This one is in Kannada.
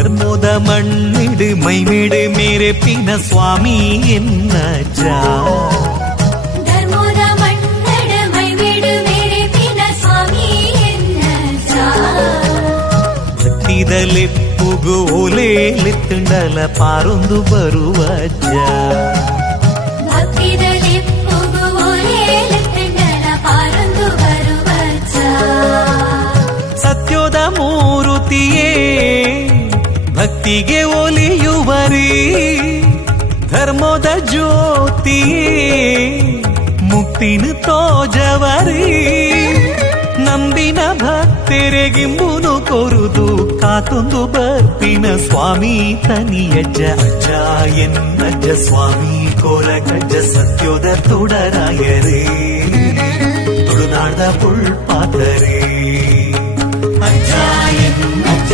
ಧರ್ಮದ ಮಣ್ಣಿಡು ಮೈಮೇಡು ಮೇರೆ ಪಿನ ಸ್ವಾಮಿ ಎನ್ನಜ್ಜ ಧರ್ಮದ ಮಣ್ಣಿಡು ಮೈಮೇಡು ಮೇರೆ ಪಿನ ಸ್ವಾಮಿ ಎನ್ನಜ್ಜ ಭಕ್ತಿದಲೆಪ್ಪುಗು ಓಲೇಲೆತ್ತುಂಡಲ ಪಾರೊಂದು ಬರುವಜ್ಜ ಭಕ್ತಿದಲೆಪ್ಪುಗು ಓಲೇಲೆತ್ತುಂಡಲ ಪಾರೊಂದು ಬರುವಜ್ಜ ಸತ್ಯದ ಮೂರುತಿಯೇ ಭಕ್ತಿಗೆ ಒಲಿಯುವರಿ ಧರ್ಮದ ಜ್ಯೋತಿಯೇ ಮುಕ್ತಿನ ತೋಜವರಿ ನಂಬಿನ ಭಕ್ತರೆಗಿಂಬುನು ಕೊರುದು ಕಾತೊಂದು ಬರ್ಪಿನ ಸ್ವಾಮಿ ತನಿಯಜ್ಜ ಅಜ್ಜ ಎನ್ನಜ್ಜ ಸ್ವಾಮಿ ಕೋಲಗಜ್ಜ ಸತ್ಯದ ತುಡರಾಯರೇ ತುಳುನಾಡ ಪುಳ್ಪಾತರೇ ಅಜ್ಜ ಎನ್ನಜ್ಜ